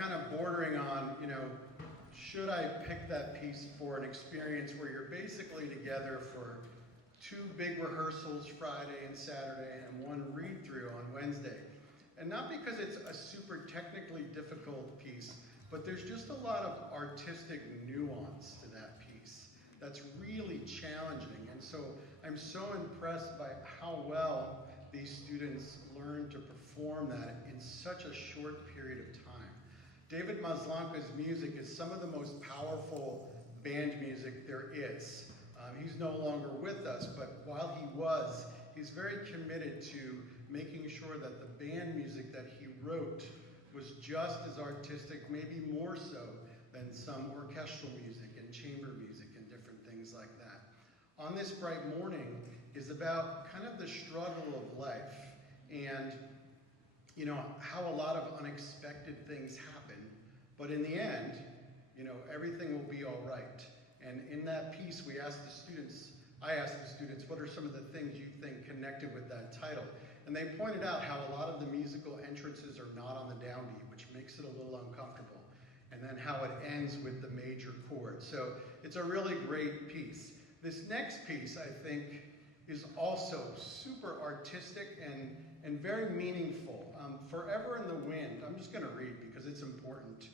kind of bordering on, should I pick that piece for an experience where you're basically together for 2 big rehearsals Friday and Saturday and 1 read-through on Wednesday. And not because it's a super technically difficult piece, but there's just a lot of artistic nuance to that piece that's really challenging. And so I'm so impressed by how well these students learn to perform that in such a short period of time. David Maslanka's music is some of the most powerful band music there is. He's no longer with us, but while he was, he's very committed to making sure that the band music that he wrote was just as artistic, maybe more so than some orchestral music and chamber music and different things like that. On This Bright Morning is about kind of the struggle of life and how a lot of unexpected things happen, but in the end, everything will be all right. And in that piece, I asked the students, what are some of the things you think connected with that title? And they pointed out how a lot of the musical entrances are not on the downbeat, which makes it a little uncomfortable. And then how it ends with the major chord. So it's a really great piece. This next piece, I think, is also super artistic and very meaningful. Forever in the Wind, I'm just going to read because it's important.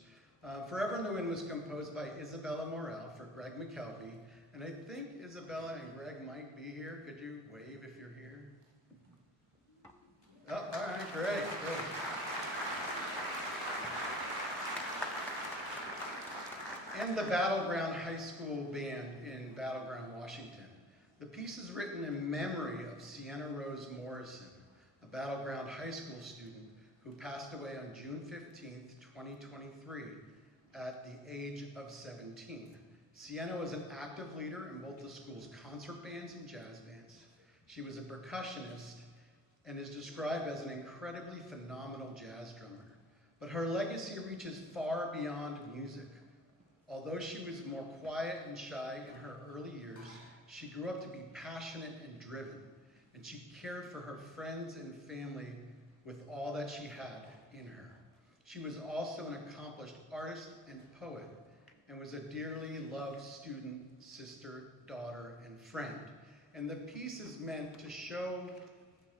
Forever in the Wind was composed by Isabella Morrill for Greg McKelvey, and I think Isabella and Greg might be here. Could you wave if you're here? Oh, all right, great. And the Battleground High School Band in Battleground, Washington. The piece is written in memory of Sienna Rose Morrison, a Battleground High School student who passed away on June 15th, 2023, at the age of 17. Sienna was an active leader in both the school's concert bands and jazz bands. She was a percussionist and is described as an incredibly phenomenal jazz drummer. But her legacy reaches far beyond music. Although she was more quiet and shy in her early years, she grew up to be passionate and driven, and she cared for her friends and family with all that she had in her. She was also an accomplished artist and poet, and was a dearly loved student, sister, daughter, and friend. And the piece is meant to show,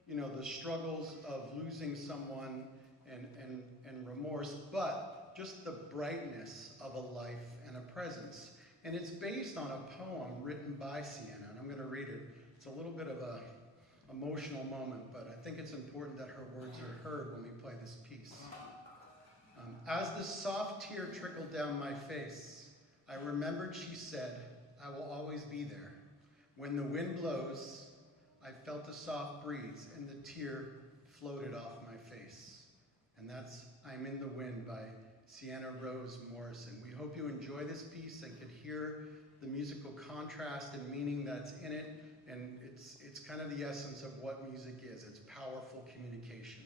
the struggles of losing someone and remorse, but just the brightness of a life and a presence. And it's based on a poem written by Sienna, and I'm going to read it. It's a little bit of an emotional moment, but I think it's important that her words are heard when we play this piece. As the soft tear trickled down my face, I remembered she said, I will always be there. When the wind blows, I felt a soft breeze, and the tear floated off my face. And that's I'm in the Wind by Sienna Rose Morrison. We hope you enjoy this piece and could hear the musical contrast and meaning that's in it, and it's kind of the essence of what music is. It's powerful communication.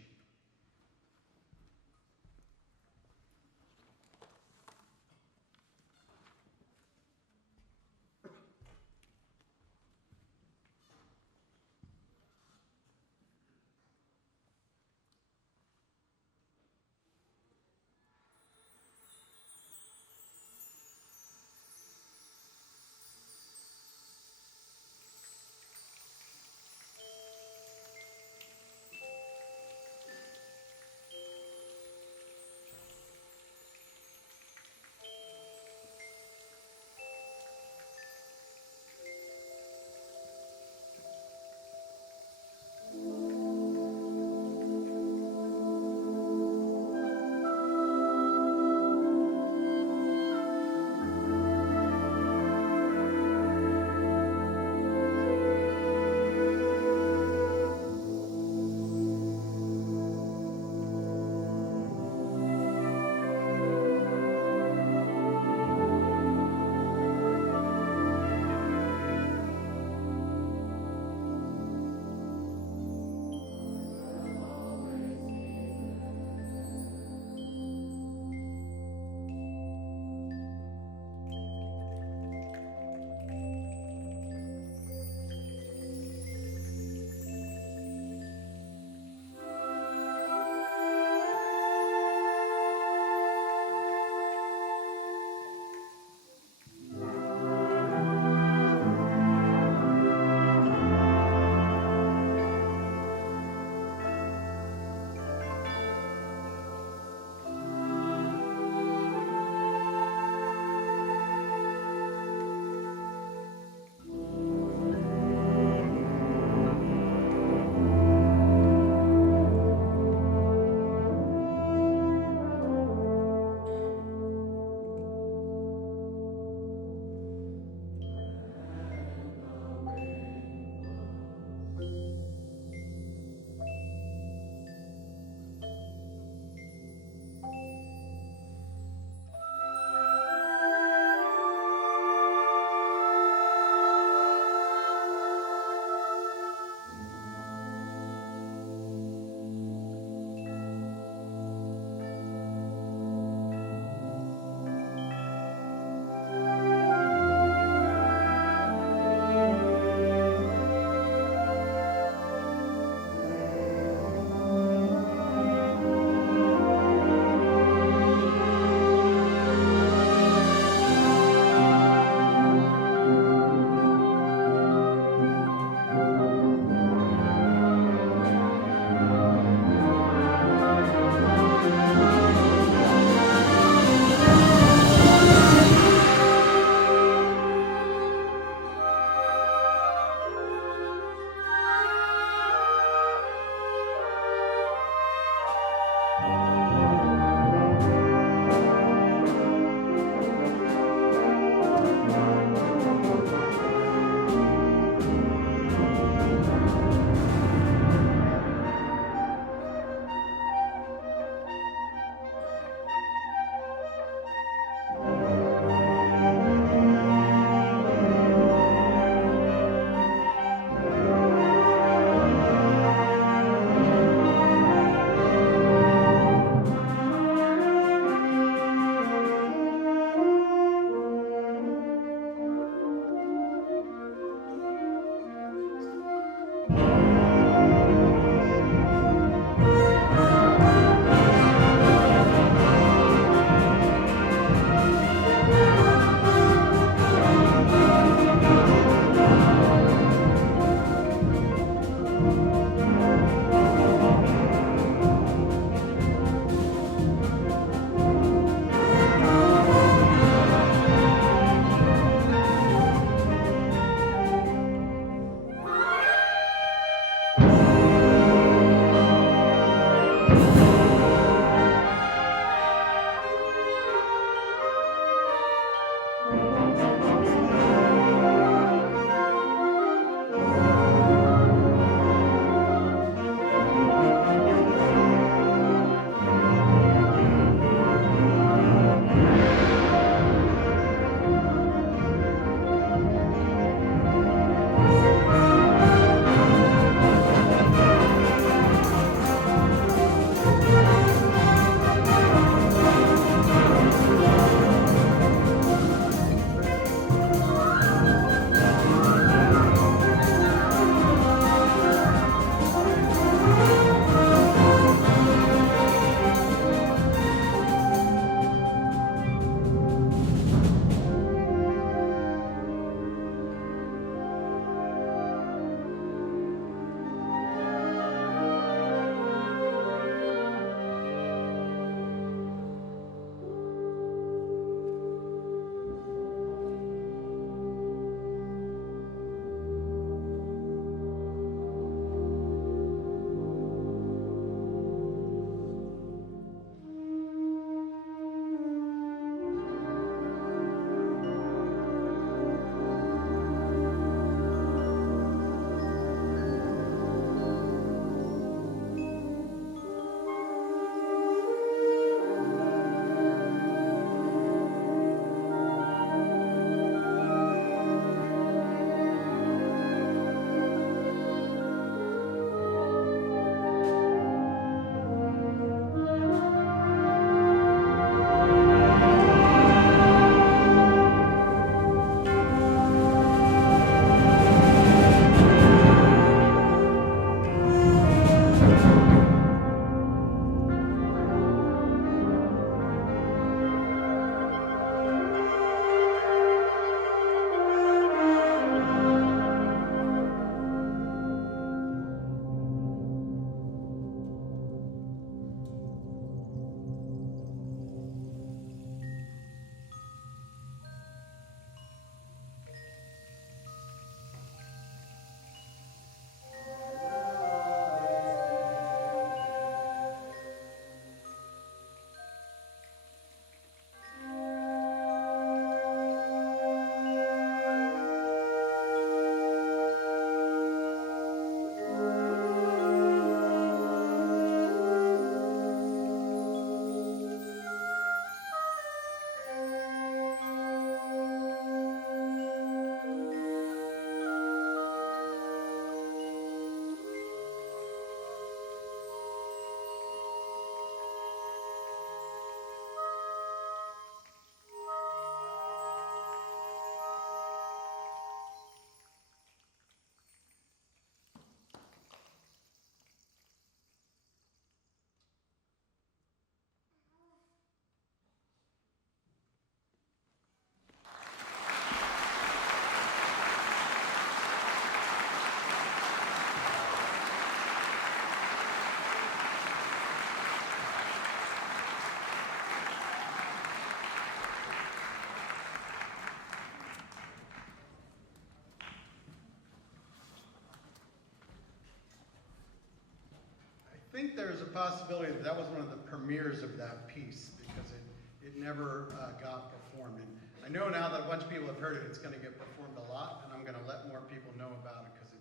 think there's a possibility that that was one of the premieres of that piece because it never got performed. And I know now that a bunch of people have heard it, it's going to get performed a lot, and I'm going to let more people know about it because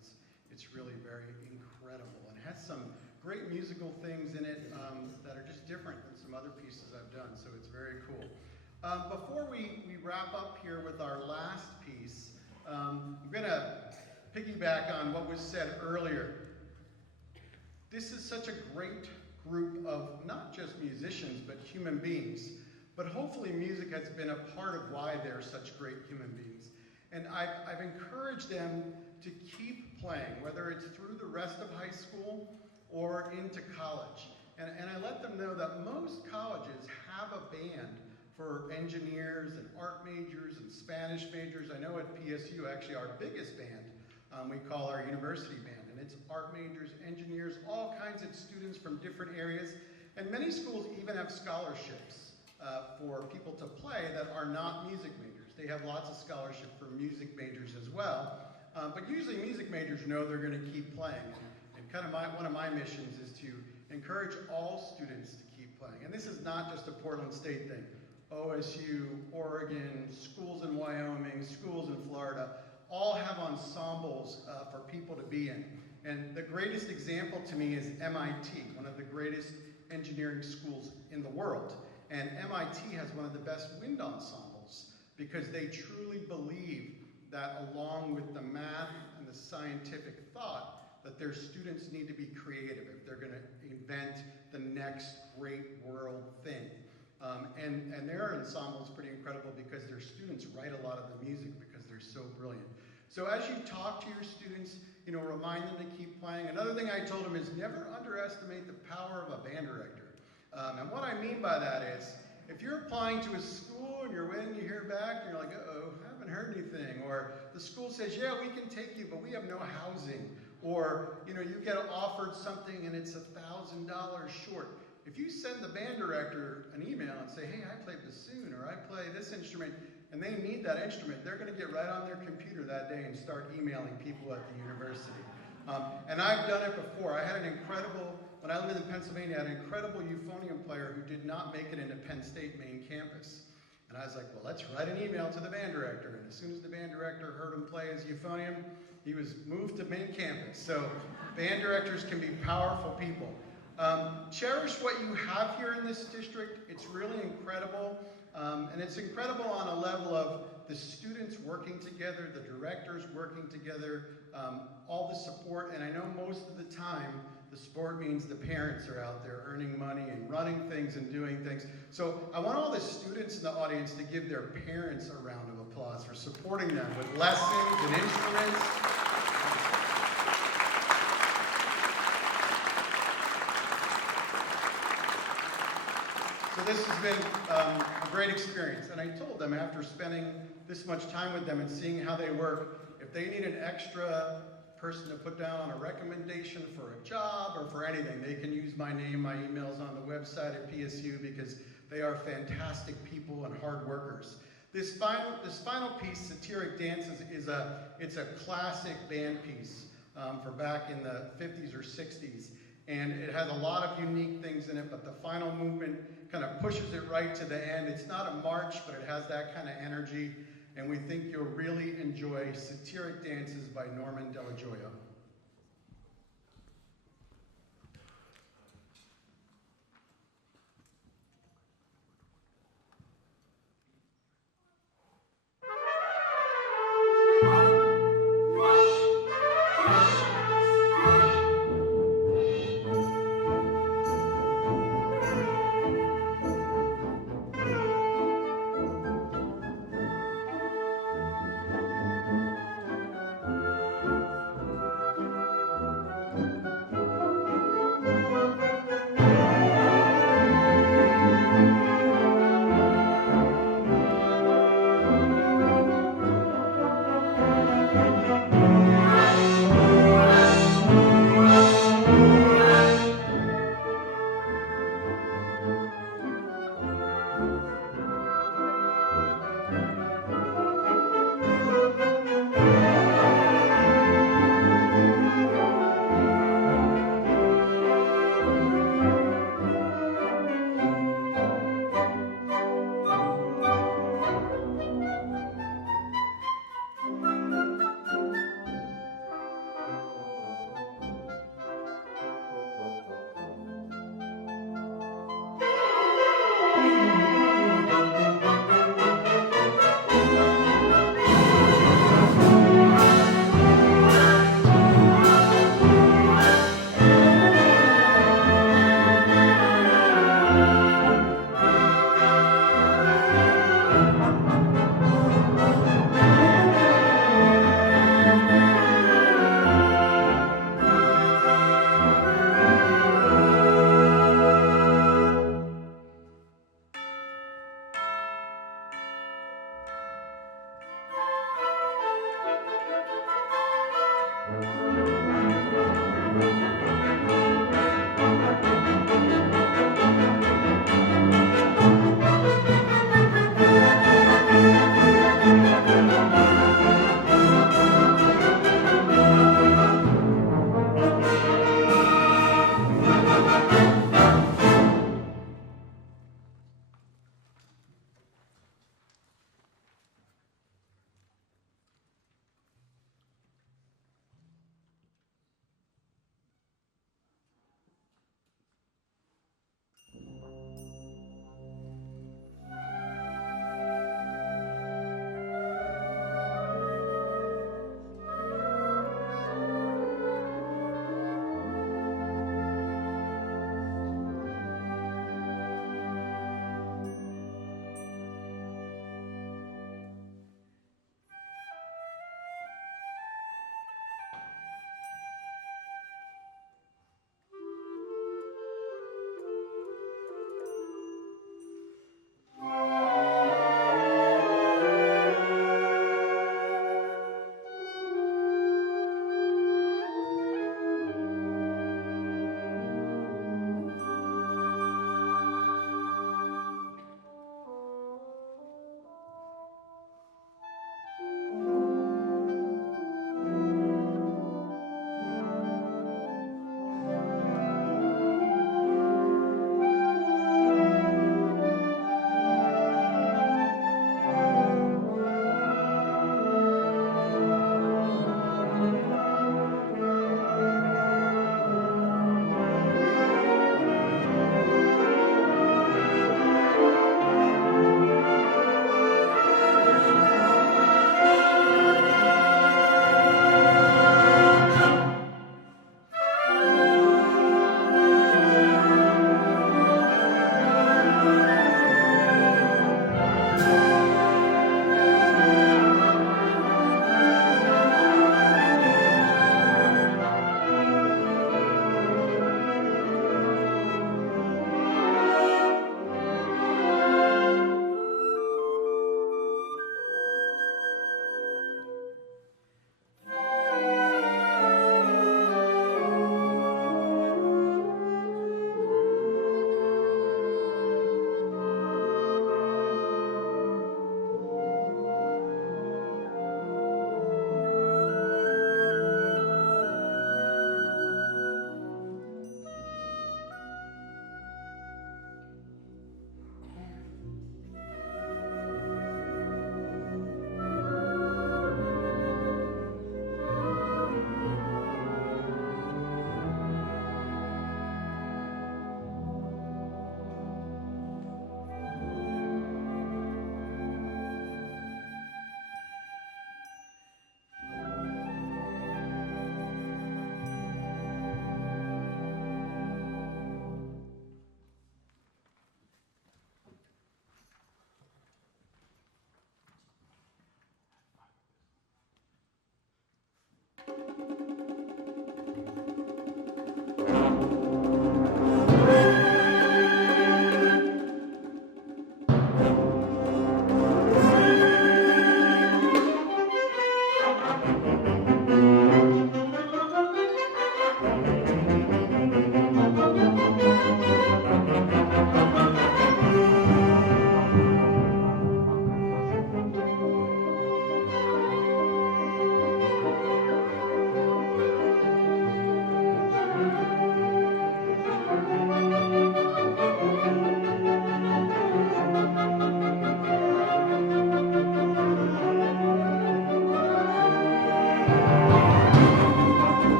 it's really very incredible. And it has some great musical things in it that are just different than some other pieces I've done, so it's very cool. Before we wrap up here with our last piece, I'm going to piggyback on what was said earlier. This is such a great group of not just musicians, but human beings. But hopefully music has been a part of why they're such great human beings. And I've encouraged them to keep playing, whether it's through the rest of high school or into college. And I let them know that most colleges have a band for engineers and art majors and Spanish majors. I know at PSU, actually our biggest band, we call our university band. And it's art majors, engineers, all kinds of students from different areas. And many schools even have scholarships for people to play that are not music majors. They have lots of scholarship for music majors as well. But usually music majors know they're going to keep playing. And kind of one of my missions is to encourage all students to keep playing. And this is not just a Portland State thing. OSU, Oregon, schools in Wyoming, schools in Florida, all have ensembles for people to be in. And the greatest example to me is MIT, one of the greatest engineering schools in the world. And MIT has one of the best wind ensembles because they truly believe that along with the math and the scientific thought, that their students need to be creative if they're going to invent the next great world thing. And their ensemble is pretty incredible because their students write a lot of the music because they're so brilliant. So as you talk to your students, remind them to keep playing. Another thing I told them is never underestimate the power of a band director. And what I mean by that is, if you're applying to a school and you're waiting to hear back, and you're like, uh-oh, I haven't heard anything. Or the school says, yeah, we can take you, but we have no housing. Or, you get offered something and it's $1,000 short. If you send the band director an email and say, hey, I play bassoon or I play this instrument, and they need that instrument, they're going to get right on their computer that day and start emailing people at the university. And I've done it before. I had an incredible, when I lived in Pennsylvania, I had an incredible euphonium player who did not make it into Penn State main campus. And I was like, well, let's write an email to the band director. And as soon as the band director heard him play his euphonium, he was moved to main campus. So band directors can be powerful people. Cherish what you have here in this district. It's really incredible. And it's incredible on a level of the students working together, the directors working together, all the support. And I know most of the time, the support means the parents are out there earning money and running things and doing things. So I want all the students in the audience to give their parents a round of applause for supporting them with lessons and instruments. So this has been a great experience, and I told them after spending this much time with them and seeing how they work, if they need an extra person to put down on a recommendation for a job or for anything, they can use my name. My email's on the website at PSU because they are fantastic people and hard workers. This final piece, Satiric Dances, it's a classic band piece for back in the 50s or 60s. And it has a lot of unique things in it, but the final movement kind of pushes it right to the end. It's not a march, but it has that kind of energy. And we think you'll really enjoy Satiric Dances by Dello, Joio.